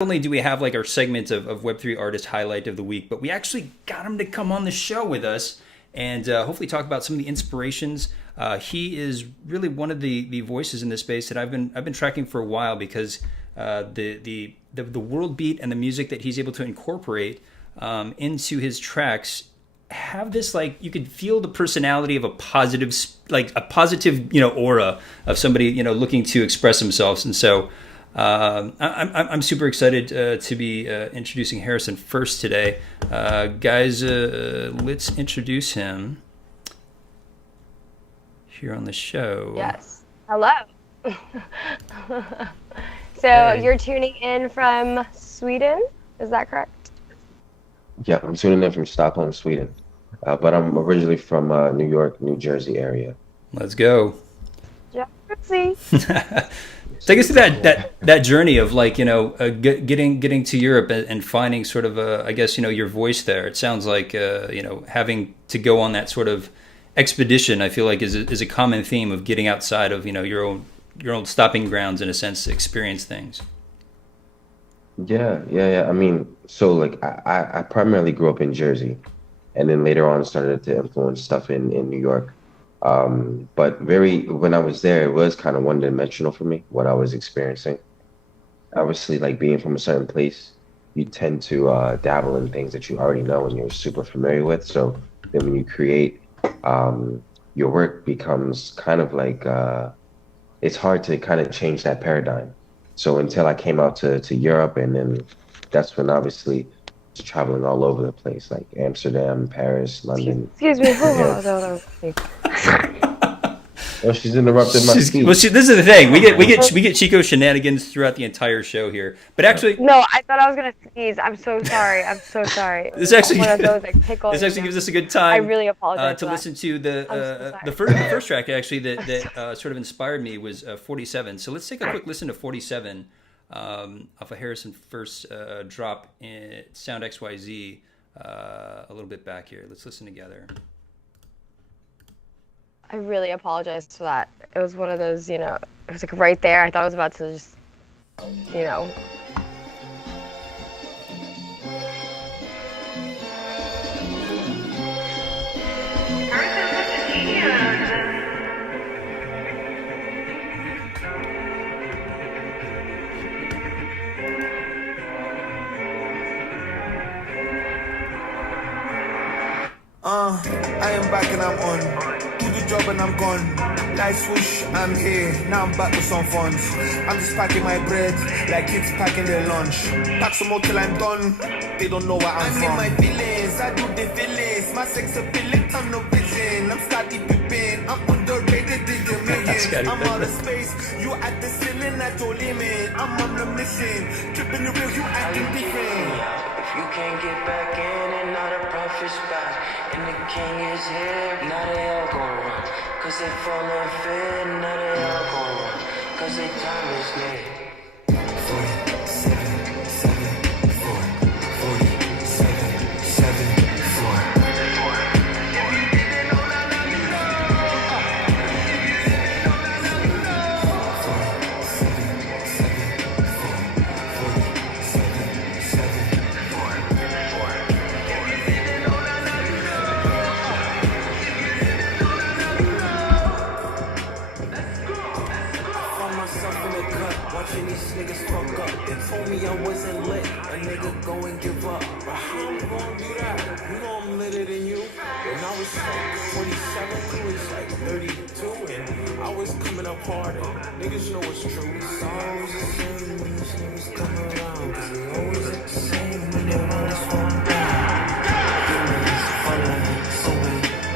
only do we have like our segment of Web3 artist highlight of the week, but we actually got him to come on the show with us and hopefully talk about some of the inspirations. He is really one of the voices in this space that I've been tracking for a while because the world beat and the music that he's able to incorporate into his tracks have this, like, you could feel the personality of a positive aura of somebody looking to express themselves. And so I'm super excited to be introducing Harrison first today. Guys, let's introduce him here on the show. Yes. Hello. So Hey. You're tuning in from Sweden, is that correct? Yeah, I'm tuning in from Stockholm, Sweden, but I'm originally from New York, New Jersey area. Let's go. Jersey. Take us through that journey of getting to Europe and finding sort of your voice there. It sounds like having to go on that sort of expedition. I feel like is a common theme of getting outside of your own stopping grounds in a sense to experience things. Yeah. I mean, so like I primarily grew up in Jersey, and then later on started to influence stuff in New York. But when I was there, it was kind of one-dimensional for me, what I was experiencing. Obviously, like being from a certain place, you tend to dabble in things that you already know and you're super familiar with. So then when you create, your work becomes kind of like, it's hard to kind of change that paradigm. So until I came out to Europe, and then that's when obviously was traveling all over the place, like Amsterdam, Paris, London. Excuse me. Yeah. Oh, she's interrupted my speech. This is the thing. We get CHIKO shenanigans throughout the entire show here. But actually, No, I thought I was gonna sneeze. I'm so sorry. This actually one of those like tickles. this actually gives us a good time. I really apologize to for that. listen to I'm so the first track actually that sort of inspired me was 47. So let's take a quick listen to 47 off of Harrison first drop in Sound XYZ a little bit back here. Let's listen together. I really apologize for that. It was one of those, it was like right there. I thought I was about to just, I am back and I'm on. Do the job and I'm gone. Light swoosh, I'm here. Now I'm back with some funds. I'm just packing my bread like kids packing their lunch. Pack some more till I'm done. They don't know where I'm from. I'm in my feelings, I do the feelings. My sex appeal, I'm no vision. I'm Scotty Pippen. I'm underrated, did the million. I'm out of space. You at the ceiling, at your limit. I'm on the mission. Tripping the real, you acting different. If you can't get back in and not a prophet's back, and the king is here, now they all gon' run. Cause they falling fit, now they all gon' run. Cause their time is near. 47, 7, 4, 47, 7, 4. Watching these niggas fuck up. They told me I wasn't lit. A nigga go and give up. But how I'm gonna do that? You know I'm litter than you. When I was like 47, you was like 32. And I was coming up harder. Niggas know it's true. It's always the same when these niggas come around. Cause they always look the same when they want us fall down. Demons falling, so we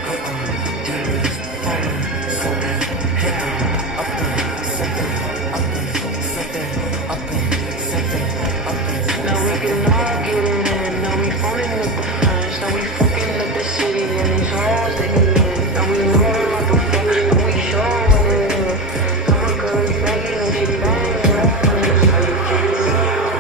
hit them. Demons falling, so we hit them. Up and second. Now we can all get it in. Now we phoning up the friends. Now we fucking up the city and these hoes they get in. Now we know what the fuck. Now we show what it is. Come on, girl, you begging and she banging. How you get it?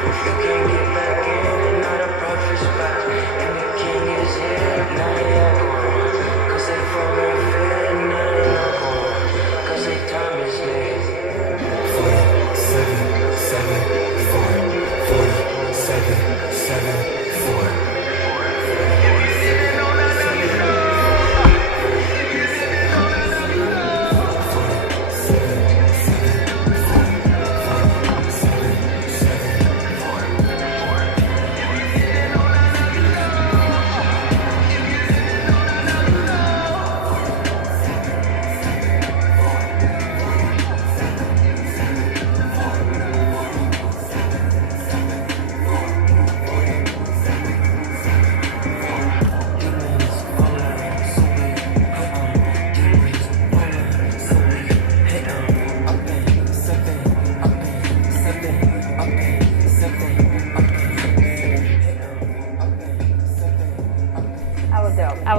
If you can't get back in and not a prophet's back, and the king is here, now they all gon' run. Cause they falling fit, now they all gon' run. Cause their time is near. 47, 7, 4, 40.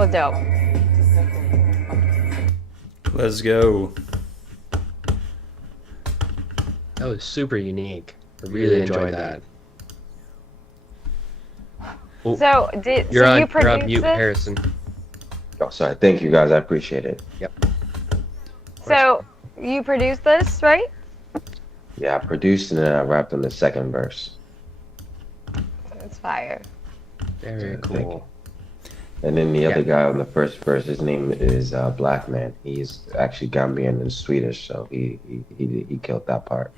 was dope. Let's go. That was super unique. I really enjoyed that. Oh, So you're on you produced mute, this? Harrison. Oh, sorry. Thank you guys. I appreciate it. Yep. So you produced this, right? Yeah, I produced and then I rapped on the second verse. It's fire. Very Thank cool. you. And then the other guy on the first verse, his name is Black Man. He's actually Gambian and Swedish, so he killed that part.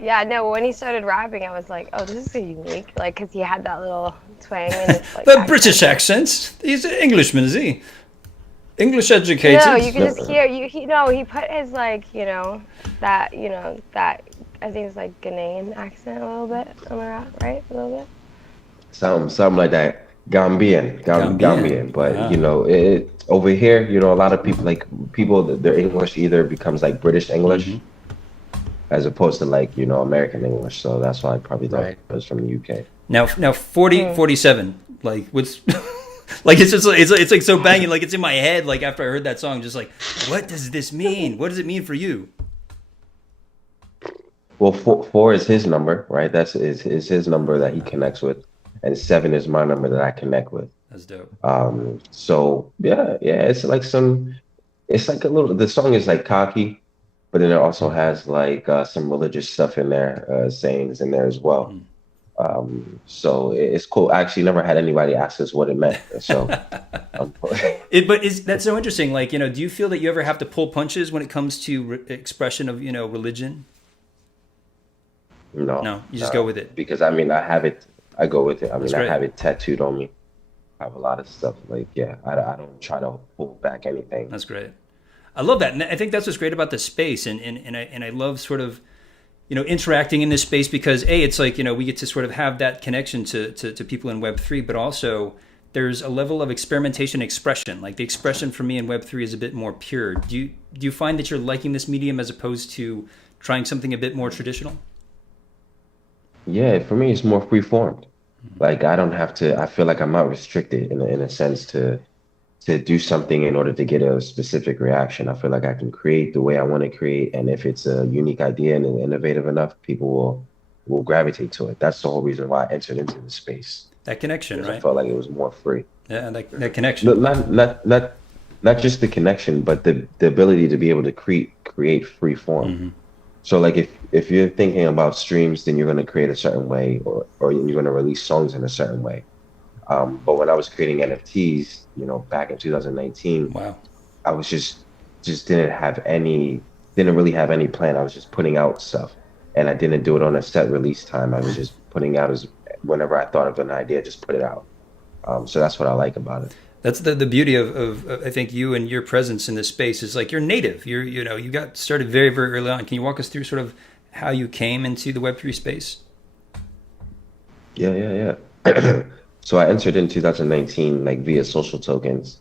Yeah, no, when he started rapping, I was like, oh, this is unique. Like, because he had that little twang. And it's like The British accent. He's an Englishman, is he? English educated. No, you can just hear, he put his, like, that I think it's like Ghanaian accent a little bit. Am I right? A little bit? Something like that. Gambian. But Wow. it over here, a lot of people their English either becomes like British English as opposed to like, American English. So that's why I probably thought it was from the UK. Now 47. Like what's like it's just it's like so banging, like it's in my head, like after I heard that song, just like, what does this mean? What does it mean for you? Well, four is his number, right? That's is his number that he connects with, and 7 is my number that I connect with. That's dope. So yeah, it's like a little. The song is like cocky, but then it also has like some religious stuff in there, sayings in there as well. So it's cool. I actually never had anybody ask us what it meant. So, That's so interesting. Like, do you feel that you ever have to pull punches when it comes to expression of, religion? No, you just go with it. Because I mean, I have it. I go with it. I mean, That's I great. have it tattooed on me. I have a lot of stuff. Like, yeah, I don't try to pull back anything. That's great. I love that. And I think that's what's great about this space. And I love sort of, interacting in this space because it's like, we get to sort of have that connection to people in Web3, but also there's a level of experimentation expression. Like the expression for me in Web3 is a bit more pure. Do you find that you're liking this medium as opposed to trying something a bit more traditional? Yeah, for me, it's more free formed. Like I don't have to. I feel like I'm not restricted in a sense to do something in order to get a specific reaction. I feel like I can create the way I want to create, and if it's a unique idea and innovative enough, people will gravitate to it. That's the whole reason why I entered into the space. That connection, Because right? I felt like it was more free. Yeah, that connection. Not just the connection, but the ability to be able to create free form. So like if you're thinking about streams, then you're going to create a certain way, or you're going to release songs in a certain way. But when I was creating NFTs, back in 2019, Wow. I was just didn't really have any plan. I was just putting out stuff, and I didn't do it on a set release time. I was just putting out as whenever I thought of an idea, just put it out. So that's what I like about it. That's the beauty of I think you and your presence in this space is like you're native. You got started very, very early on. Can you walk us through sort of how you came into the Web3 space? Yeah. So I entered in 2019 like via social tokens.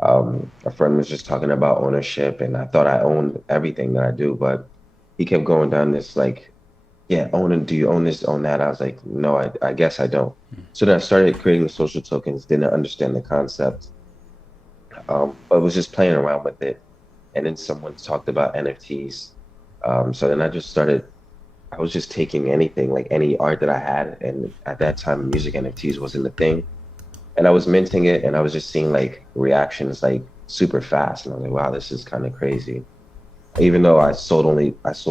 A friend was just talking about ownership, and I thought I owned everything that I do, but he kept going down this like, yeah, do you own this, own that? I was like, no, I guess I don't. So then I started creating the social tokens, didn't understand the concept, but was just playing around with it. And then someone talked about NFTs. So then I was just taking anything, like any art that I had. And at that time, music NFTs wasn't the thing. And I was minting it, and I was just seeing like reactions like super fast. And I was like, wow, this is kind of crazy. Even though I sold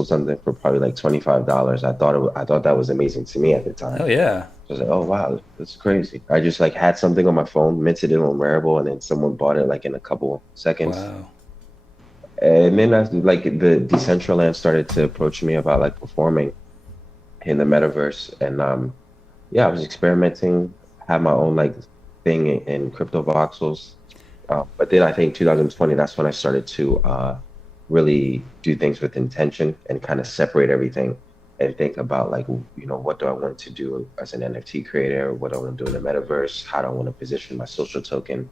something for probably like $25, I thought that was amazing to me at the time. Oh yeah. I was like, oh wow, that's crazy. I just like had something on my phone, minted it on Wearable, and then someone bought it like in a couple seconds. Wow. And then like the Decentraland started to approach me about like performing in the metaverse, and I was experimenting, had my own like thing in crypto voxels. But then I think 2020, that's when I started to really do things with intention and kind of separate everything and think about like, what do I want to do as an NFT creator? What do I want to do in the metaverse? How do I want to position my social token?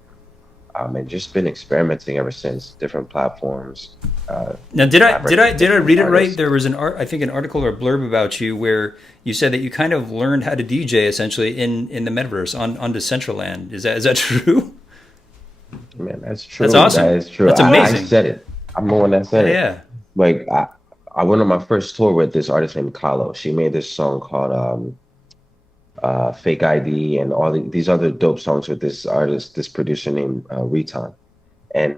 And just been experimenting ever since, different platforms. Now, did I read it right? artists. There was an article or blurb about you where you said that you kind of learned how to DJ essentially in the metaverse on Decentraland. Is that true? That's true. That's awesome. That is true. That's amazing. I said it. I'm the one that said it. Yeah. Like I went on my first tour with this artist named Kalo. She made this song called Fake ID and all these other dope songs with this artist, this producer named Whethan. And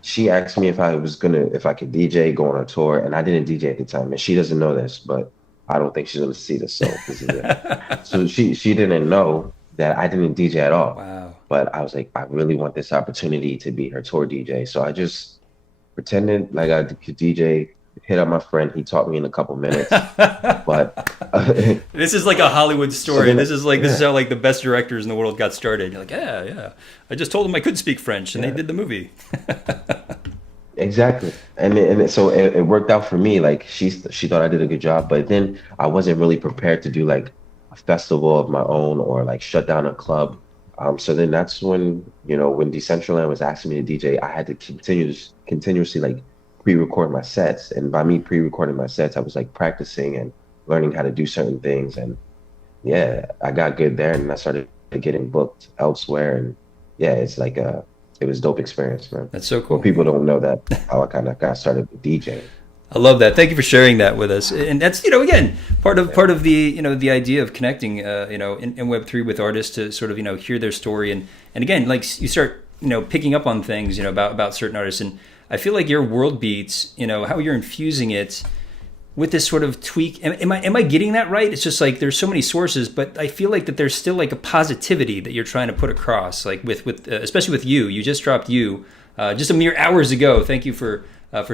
she asked me if I could DJ, go on a tour, and I didn't DJ at the time. And she doesn't know this, but I don't think she's gonna see this. So this is it. So she didn't know that I didn't DJ at all. Wow. But I was like, I really want this opportunity to be her tour DJ. So I just pretended like I could DJ, hit up my friend. He taught me in a couple minutes. But this is like a Hollywood story. So this is how like the best directors in the world got started. You're like, yeah. I just told them I could speak French, and they did the movie. Exactly. So it worked out for me. Like she thought I did a good job, but then I wasn't really prepared to do like a festival of my own or like shut down a club. So then that's when Decentraland was asking me to DJ, I had to continuously like pre-record my sets. And by me pre-recording my sets, I was like practicing and learning how to do certain things. And yeah, I got good there, and I started getting booked elsewhere. And yeah, it's like it was a dope experience, man. That's so cool. Well, people don't know that how I kind of got started with DJing. I love that. Thank you for sharing that with us. And that's, again, part of the, the idea of connecting, in Web3 with artists to sort of, hear their story. And again, like you start, picking up on things, about certain artists. And I feel like your world beats, how you're infusing it with this sort of tweak. Am I getting that right? It's just like there's so many sources, but I feel like that there's still like a positivity that you're trying to put across, like with especially with you. You just dropped just a mere hours ago. Thank you for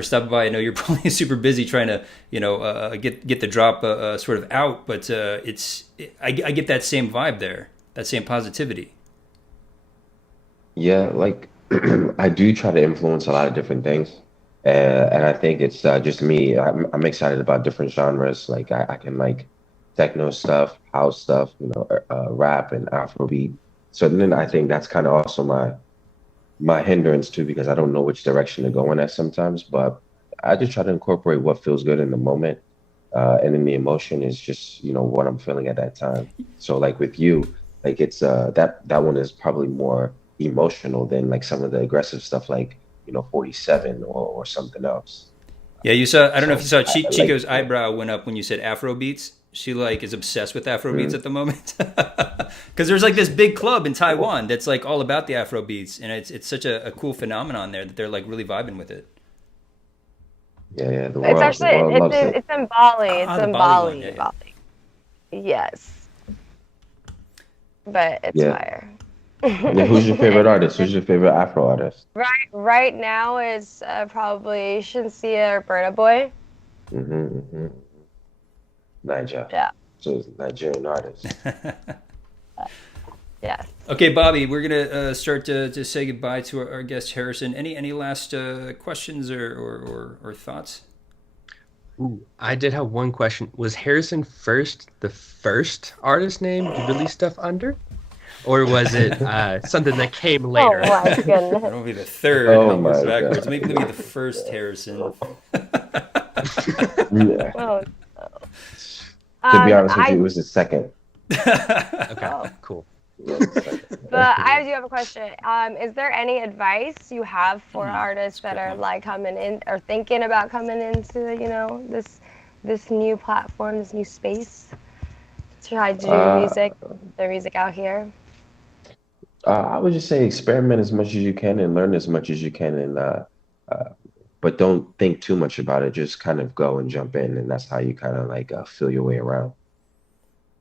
stopping by. I know you're probably super busy trying to get the drop sort of out, but I get that same vibe there, that same positivity. Yeah, like I do try to influence a lot of different things. And I think it's just me. I'm excited about different genres. Like I can like techno stuff, house stuff, rap and Afrobeat. So then I think that's kind of also my hindrance too, because I don't know which direction to go in at sometimes. But I just try to incorporate what feels good in the moment, and then the emotion is just what I'm feeling at that time. So like with you, like it's that one is probably more emotional than like some of the aggressive stuff, like 47 or something else. Yeah, you saw. I don't know if you saw CHIKO's eyebrow went up when you said Afro beats. She like is obsessed with Afro beats at the moment, because there's like this big club in Taiwan that's like all about the Afro beats, and it's such a cool phenomenon there that they're like really vibing with it. Yeah. The It's actually it's in Bali. It's in Bali. Yeah. Bali. Yes, but it's fire. Yeah, who's your favorite artist? Who's your favorite Afro artist? Right now is probably Shinsia or Burna Boy. Niger. Yeah. So it's Nigerian artist. Yes. Okay, Bobby, we're gonna start to say goodbye to our guest Harrison. Any last questions or thoughts? Ooh, I did have one question. Was Harrison the first artist name you released stuff under? Or was it something that came later? Oh my goodness. That'll be the third. Oh my backwards. God. Maybe the first Harrison. Yeah. Oh, To be honest with you, it was the second. Okay, cool. Yeah, the second. but I do have a question. Is there any advice you have for artists that are like coming in or thinking about coming into this new platform, this new space to try to do their music out here? I would just say experiment as much as you can and learn as much as you can, and but don't think too much about it. Just kind of go and jump in, and that's how you kind of like feel your way around.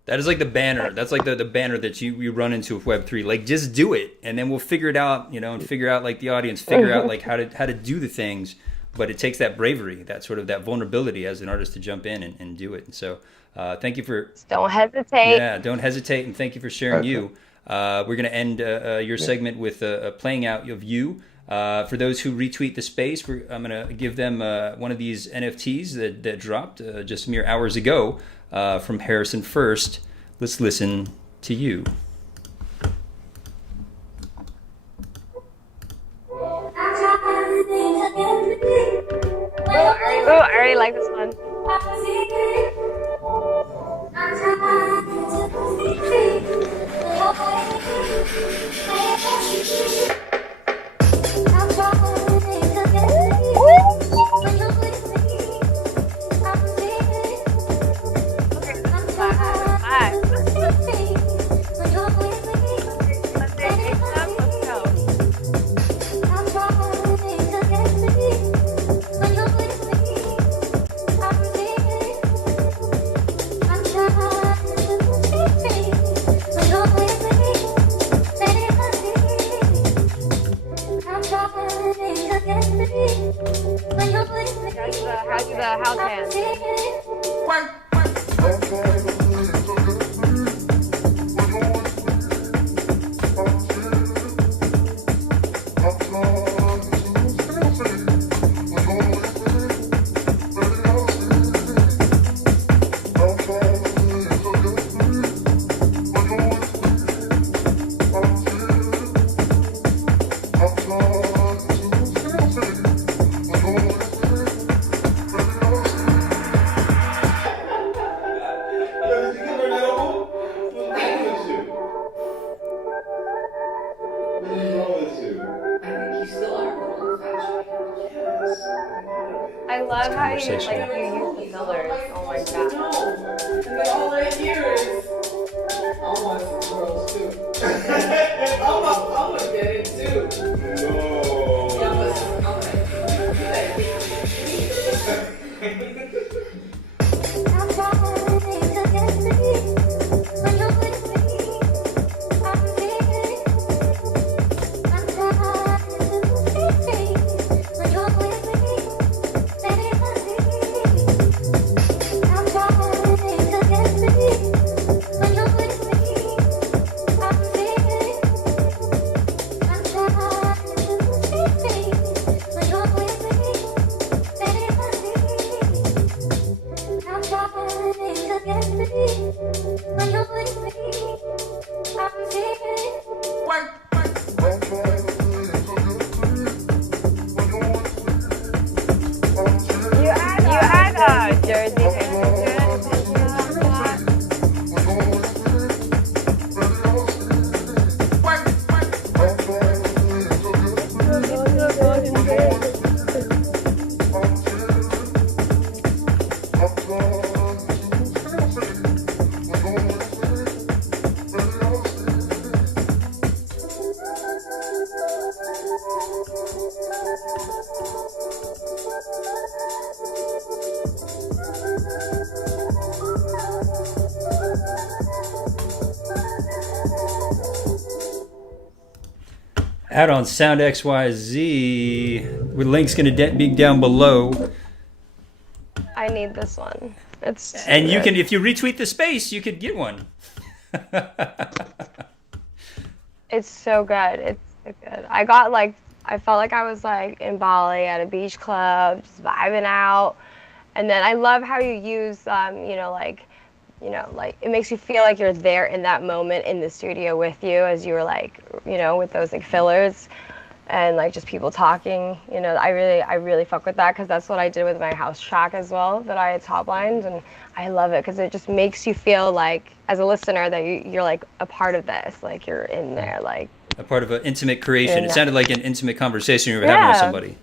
That is like the banner. That's like the banner that you run into with Web3. Like, just do it, and then we'll figure it out, and figure out like the audience, figure out like how to do the things. But it takes that bravery, that sort of that vulnerability as an artist to jump in and do it. And so, thank you for. Don't hesitate. Yeah, don't hesitate, and thank you for sharing you. We're going to end your segment with a playing out of you. For those who retweet the space, I'm going to give them one of these NFTs that dropped just mere hours ago from Harrison First. Let's listen to you. Oh, I already like this one. conversation. Like you use the fillers. Oh my god. And then all I hear is, I want some girls too. I'm gonna get it too. No. Yeah, listen, You had a jersey picture to it. Out on Sound XYZ. With links going to be down below. I need this one. It's And you can, if you retweet the space, you could get one. It's so good. It's so good. I got like, I felt like I was like in Bali at a beach club, just vibing out. And then I love how you use, like it makes you feel like you're there in that moment in the studio with you, as you were like, with those like fillers and like just people talking. I really fuck with that, because that's what I did with my house track as well that I had top lined, and I love it because it just makes you feel like, as a listener, that you're like a part of this, like you're in there, like A part of an intimate creation. Yeah. It sounded like an intimate conversation you were having with somebody.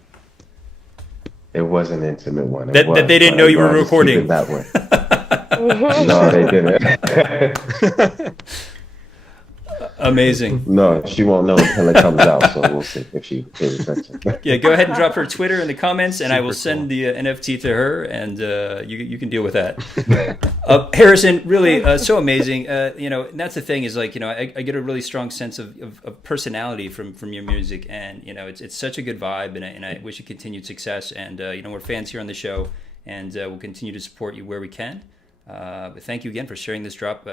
It was an intimate one. That they didn't know you were recording. That way. No, they didn't. Amazing. No, she won't know until it comes out, so we'll see if she pays attention. Yeah, go ahead and drop her Twitter in the comments, and I will Super send cool. the NFT to her, and you can deal with that. Harrison, really so amazing. And that's the thing is, like, I get a really strong sense of personality from your music, and it's such a good vibe, and I wish you continued success. And we're fans here on the show, and we'll continue to support you where we can. But thank you again for sharing this drop.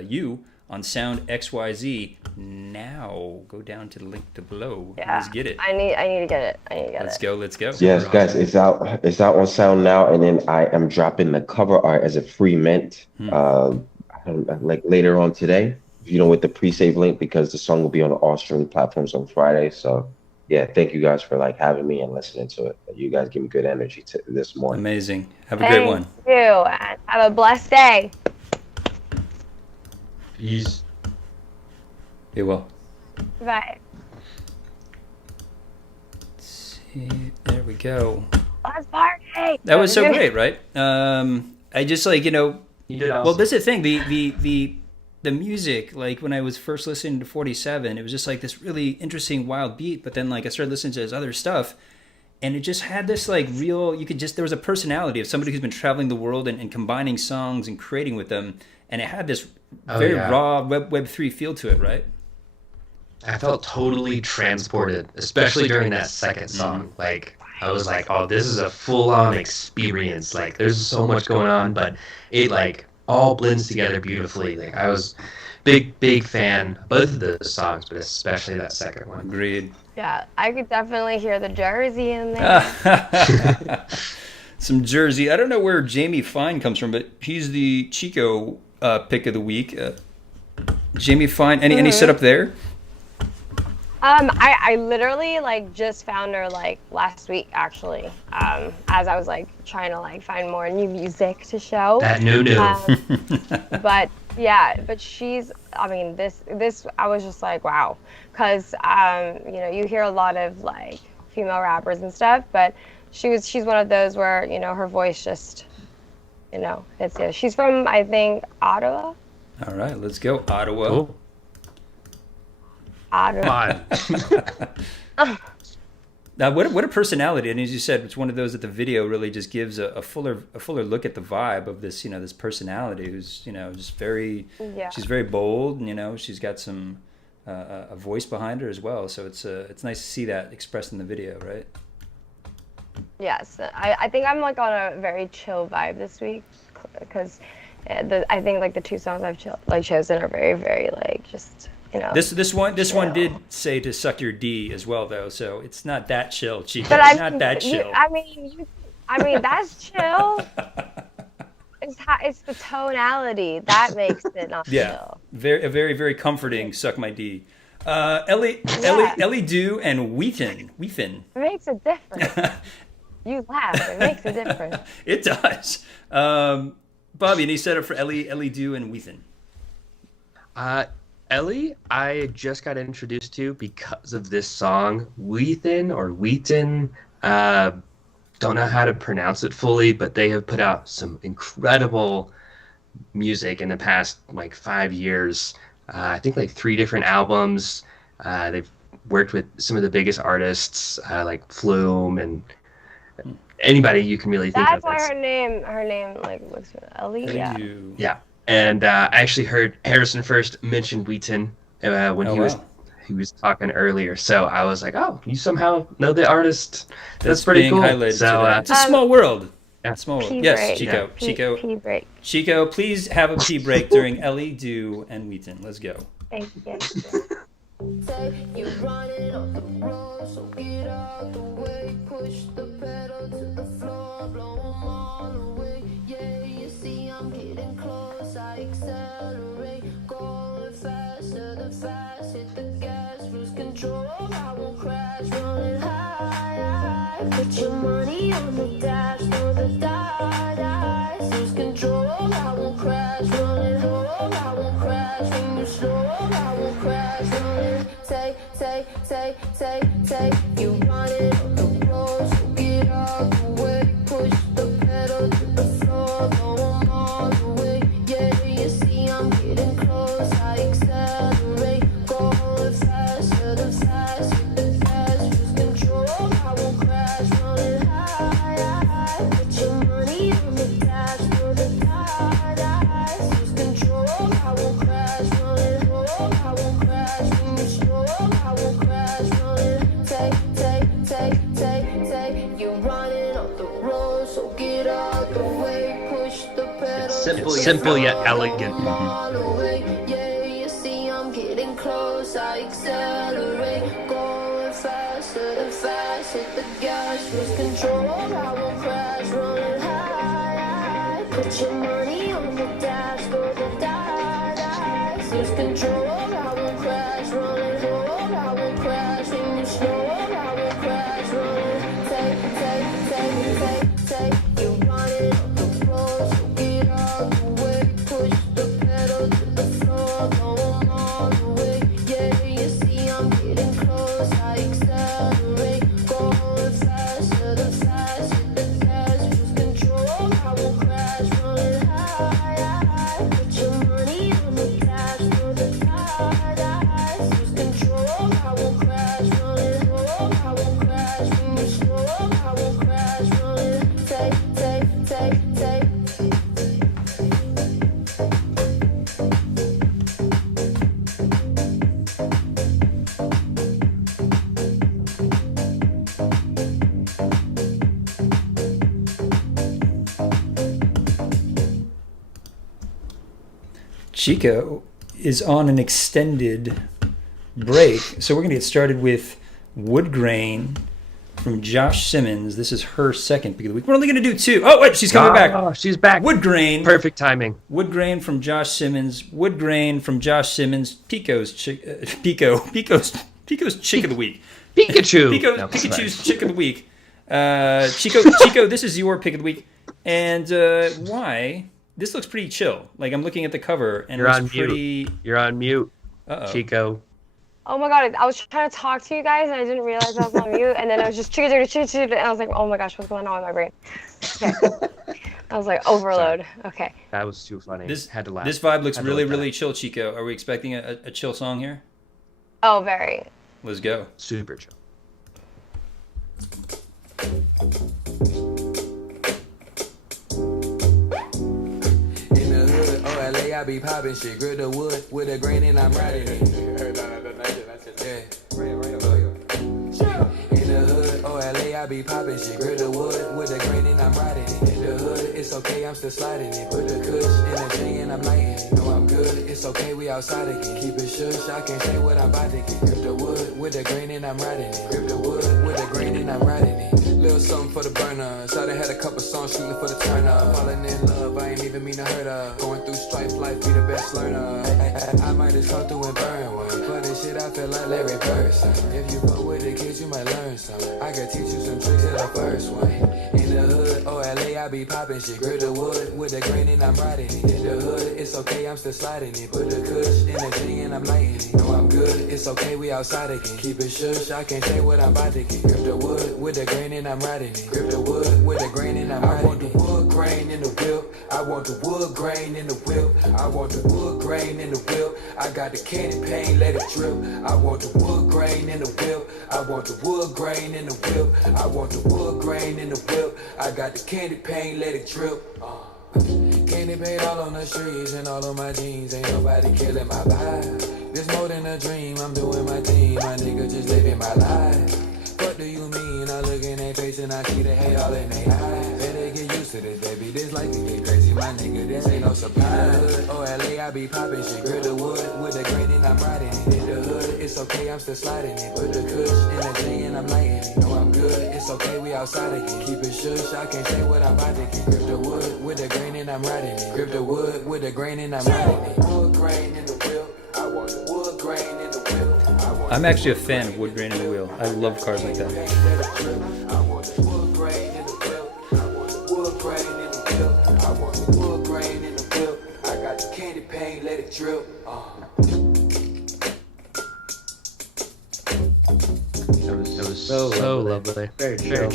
You on Sound XYZ. Now go down to the link below. yeah. Let's get it. I need to get it. Let's go. Yes, guys, it's out. It's out on Sound now, and then I am dropping the cover art as a free mint. Like later on today, with the pre-save link, because the song will be on all streaming platforms on Friday. So, yeah, thank you guys for like having me and listening to it. You guys give me good energy this morning. Amazing. Have a great one. Thank you, and have a blessed day. Peace. Be well. Bye. Let's see. There we go. Let's party. That was so great, right? I just like, You did awesome. well, this is the thing. The music, like when I was first listening to 47, it was just like this really interesting, wild beat. But then like I started listening to his other stuff, and it just had this like real, there was a personality of somebody who's been traveling the world and combining songs and creating with them. And it had this very raw Web3 feel to it, right? I felt totally transported, especially during that second song. Like, I was like, oh, this is a full-on experience. Like, there's so much going on, but it, like, all blends together beautifully. Like, I was big fan of both of those songs, but especially that second one. Agreed. Yeah, I could definitely hear the Jersey in there. Some Jersey. I don't know where Jamie Fine comes from, but he's the CHIKO pick of the week. Jamie Fine, any setup there? I literally like just found her like last week actually. As I was like trying to like find more new music to show. That new. But yeah, but she's, I mean, this I was just like, wow, because you hear a lot of like female rappers and stuff, but she's one of those where, you know, her voice just, you know, it's good. She's from, I think, Ottawa. All right, let's go. Ottawa. Cool. Ottawa. Come on. Now, what a personality! And as you said, it's one of those that the video really just gives a fuller look at the vibe of this, you know, this personality who's, you know, just very. Yeah. She's very bold, and, you know, she's got some a voice behind her as well. So it's nice to see that expressed in the video, right? Yes, I think I'm like on a very chill vibe this week because I think like the two songs I've chosen are very, very like just, you know. This one chill. did say to suck your D as well, though, so it's not that chill, Chico. But It's not that chill. I mean that's chill. It's the tonality that makes it not chill. Very, very, very comforting. Suck my D. Elley, Do, and Whethan. It makes a difference. You laugh. It makes a difference. It does. Bobby, any setup for Elley, Do, and Whethan? Elley, I just got introduced to because of this song. Whethan, don't know how to pronounce it fully, but they have put out some incredible music in the past like 5 years. I think like 3 different albums. They've worked with some of the biggest artists like Flume and anybody you can really think of. That's why her name like looks Elley. Yeah. Yeah. And I actually heard Harrison first mention Whethan when he was talking earlier. So I was like, oh, you somehow know the artist. That's pretty cool. So it's a small world. Yeah. Small world. Pee Yes, break. Chico. Pee break. Chico, please have a pee break during Elley, Do, and Whethan. Let's go. Thank you. Say you're running off the road, so get out the way. Push the pedal to the floor, blow 'em all away. Yeah, you see I'm getting close, I accelerate. Going faster than fast, hit the gas, lose control. I won't crash, running high. Put your money on the dash, throw the dice, lose control. I won't crash, running low. I won't crash when you slow. I won't crash, running. Take, you running on the road, so get out the way. Push the pedal to the floor, blow 'em all the way. Yeah, you see I'm getting close, I accelerate. Going faster than fast, hit the gas, lose control. I won't crash, running high. Put your money on the dash, throw the dice, lose control. I won't crash, running low. I won't crash when you slow. I won't crash, running. Take. You're running off the road, so get out the way. Push the pedal. It's simple yet elegant. Yeah, you see I'm getting close, I accelerate. Going faster than fast, hit the gas, lose control. I won't crash, running high. Put your money on the dash, throw the dice, lose control. I won't crash, running low. I won't crash when you slow. I won't crash, running. Take. You're running off the road, so get out the way. Push the pedal to the floor, blow 'em all the way. Yeah, you see I'm getting close, I accelerate. Going faster than fast, hit the gas, lose control. I won't crash, running high. Put your money on the dash, throw the dice, lose control. I won't crash, running low. I won't crash when you slow. I won't crash, running. Take. Chico is on an extended break, so we're going to get started with Wood Grain from JoshSimmons. This is her second pick of the week. We're only going to do 2. Oh, wait, she's coming back. Oh, she's back. Wood Grain. Perfect timing. Wood Grain from JoshSimmons. Wood Grain from JoshSimmons. Pico's chick of the week. Pikachu. Pikachu's chick of the week. Chico, this is your pick of the week. And why? This looks pretty chill. Like, I'm looking at the cover, and You're it's on pretty... mute. You're on mute. Uh-oh. Chico. Oh my god, I was trying to talk to you guys and I didn't realize I was on mute, and then I was just trigger, and I was like, oh my gosh, what's going on with my brain? Okay. I was like, overload. Sorry. Okay. That was too funny. Had to laugh. This vibe looks Had to really, laugh that. really chill, Chico. Are we expecting a chill song here? Oh, very. Let's go. Super chill. In the hood, oh LA, I be popping shit. Grip the wood with a grain and I'm riding it. Yeah. In the hood, oh LA, I be popping shit. Grip the wood with a grain and I'm riding it. In the hood, it's okay, I'm still sliding it. Put the kush in the J and I'm lighting it. No, I'm good, it's okay, we outside again. Keep it shush, I can't say what I'm about to get. Grip the wood with a grain and I'm riding it. Grip the wood with a grain and I'm riding it. Little something for the burners. I done had a couple songs shooting for the turn up. Falling in love, I ain't even mean to hurt her. Going through strife, life be the best learner. I might just come through and burn one. For this shit, I feel like Larry Bird. If you fuck with the kids, you might learn something. I can teach you some tricks at the first one. In the hood, oh LA, I be popping shit. Grip the wood with a grain and I'm riding it. In the hood, it's okay, I'm still sliding it. Put the kush in the J and I'm lighting it. No, I'm good, it's okay, we outside again. Keep it shush, I can't say what I'm about to get. Grip the wood with a grain and I'm riding it. Grip the wood with a grain and I'm riding it. I want the wood grain in the whip. I want the wood grain in the whip. I want the wood grain in the whip. I got the candy paint, let it drip. I want the wood grain in the whip. I want the wood grain in the whip. I want the wood grain in the whip. I got the candy paint, let it drip. Candy paint all on the streets and all on my jeans. Ain't nobody killing my vibe. This more than a dream, I'm doing my thing. My nigga just living my life. What do you mean? I look in their face and I see the hate all in their eyes. Better get used to this, baby. This life can get crazy, my nigga. This ain't no surprise. Oh, LA, I be popping shit. Grip the wood with a grain and I'm riding it. In the hood, it's okay, I'm still sliding it. Put the kush in the J and I'm lighting it. No, I'm good, it's okay, we outside again. Keep it shush, I can't say what I'm about to get. Grip the wood with a grain and I'm riding it. Grip the wood with a grain and I'm riding it. Wood grain in the wheel. I want the wood grain in the wheel. I'm actually a fan of wood grain in the wheel. I love cars like that. I want the wood grain in the wheel. I want the wood grain in the wheel. I want the wood grain in the wheel. I got the candy paint, let it drip. It was so lovely. Very chill.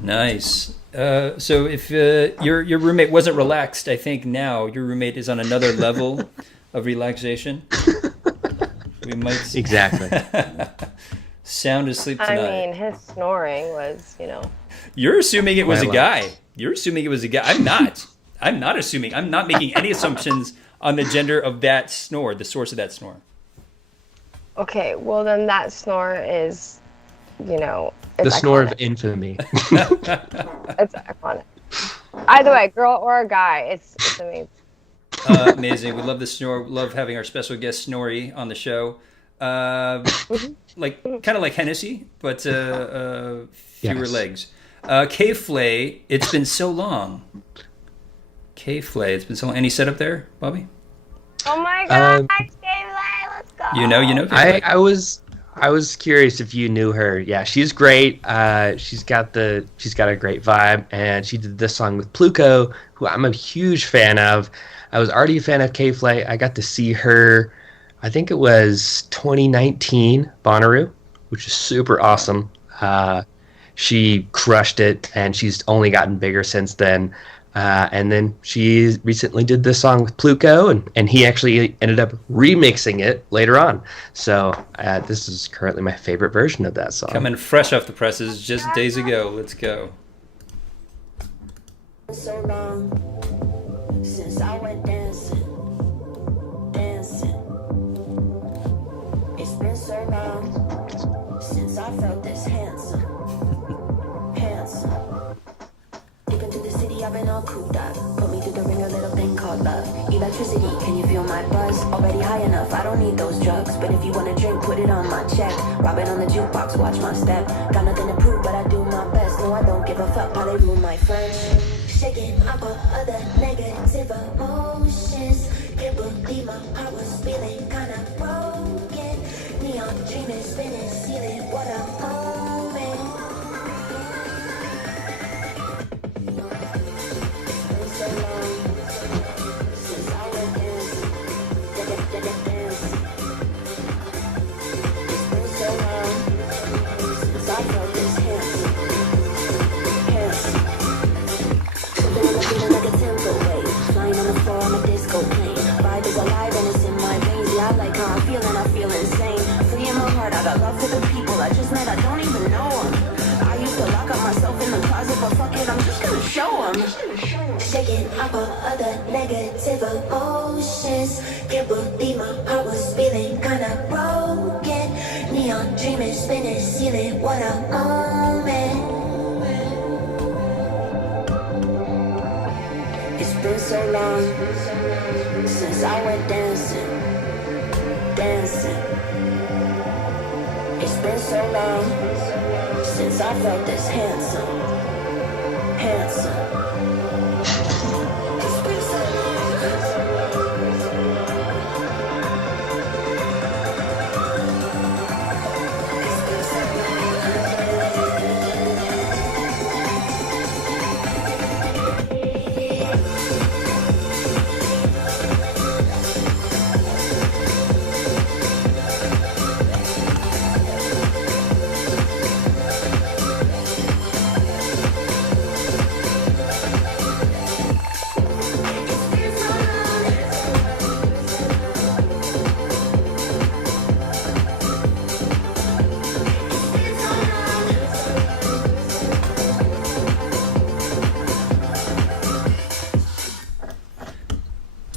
Nice. So if your roommate wasn't relaxed, I think now your roommate is on another level of relaxation. We might Exactly. sound asleep tonight. I mean, his snoring was, You're assuming it was a Well, guy. You're assuming it was a guy. I'm not. I'm not assuming. I'm not making any assumptions on the gender of that snore, the source of that snore. Okay, well then that snore is, it's The snore iconic. of infamy. It's iconic. Either way, girl or a guy, it's amazing. Amazing. We love the snore. Love having our special guest Snorri on the show. Like kind of like Hennessy, but fewer Yes. legs. K.Flay, it's been so long. K.Flay, it's been so long. Any setup there, Bobby? Oh my gosh, K.Flay, let's go. You know K.Flay. I was curious if you knew her. Yeah, she's great. She's got a great vibe, and she did this song with Pluto, who I'm a huge fan of. I was already a fan of K.Flay. I got to see her, I think it was 2019 Bonnaroo, which is super awesome. She crushed it, and she's only gotten bigger since then. And then she recently did this song with Pluto, and he actually ended up remixing it later on. So this is currently my favorite version of that song. Coming fresh off the presses just days ago. Let's go. So long since I went dancing. It's been so long since I felt this handsome. Deep into the city, I've been all cooped up. Put me through the ring, a little thing called love. Electricity, can you feel my buzz? Already high enough, I don't need those drugs. But if you want a drink, put it on my check. Robbing on the jukebox, watch my step. Got nothing to prove, but I do my best. No, I don't give a fuck how they ruin my French. Shaking off all other negative emotions. Can't believe my heart was feeling kinda broken. Neon dreaming, spinning, ceiling, what a moment. I don't even know them. I used to lock up myself in the closet, but fuck it, I'm just gonna show them. Shaking off all other negative emotions. Can't believe my heart was feeling kinda broken. Neon dreaming, spinning, ceiling, what a moment. It's been so long since I went dancing. It's been so long since I felt this handsome. It's been so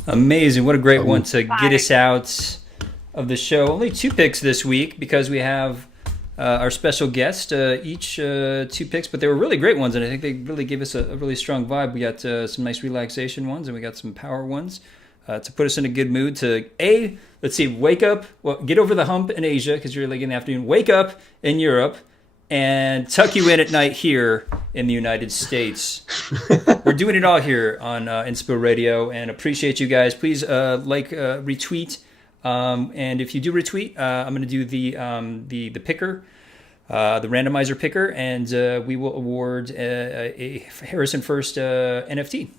Amazing. What a great one to get us out of the show. Only 2 picks this week because we have our special guest, each 2 picks, but they were really great ones, and I think they really gave us a really strong vibe. We got some nice relaxation ones, and we got some power ones to put us in a good mood to, wake up, get over the hump in Asia because you're like in the afternoon, wake up in Europe, and tuck you in at night here in the United States. We're doing it all here on INSPO Radio, and appreciate you guys. Please retweet, and if you do retweet, I'm going to do the picker, the randomizer picker, and we will award a Harrison First NFT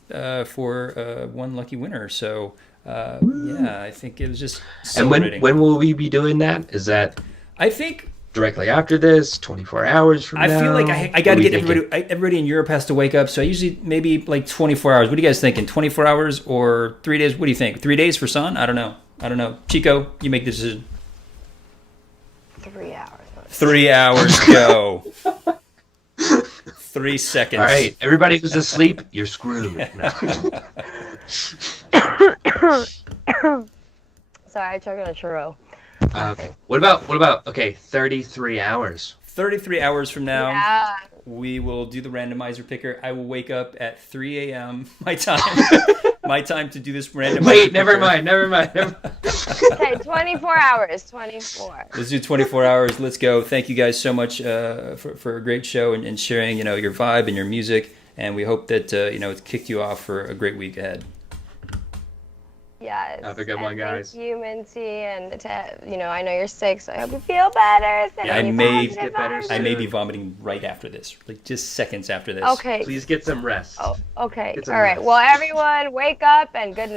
for one lucky winner. So I think it was just celebrating. And when will we be doing that? Is that? I think. Directly after this, 24 hours from now. I feel like I got to get everybody in Europe has to wake up, so I usually maybe like 24 hours. What are you guys thinking? 24 hours or 3 days? What do you think? 3 days for Sun? I don't know. Chico, you make the decision. 3 hours. 3 hours, go. 3 seconds. All right, everybody who's asleep, you're screwed. Sorry, I took a churro. What about 33 hours? 33 hours from now, Yeah. we will do the randomizer picker. I will wake up at 3 a.m. my time. My time to do this randomizer Wait, picker. never mind. Okay, 24 hours. 24. Let's do 24 hours. Let's go. Thank you guys so much for a great show and sharing, your vibe and your music. And we hope that, it's kicked you off for a great week ahead. Yes. Have a good one, guys. Thank you, Minty, and I know you're sick, so I hope you feel better. Yeah, I may be vomiting right after this, like just seconds after this. Okay. Please get some rest. Oh, okay. Get some All right. rest. Well, everyone, wake up and good night.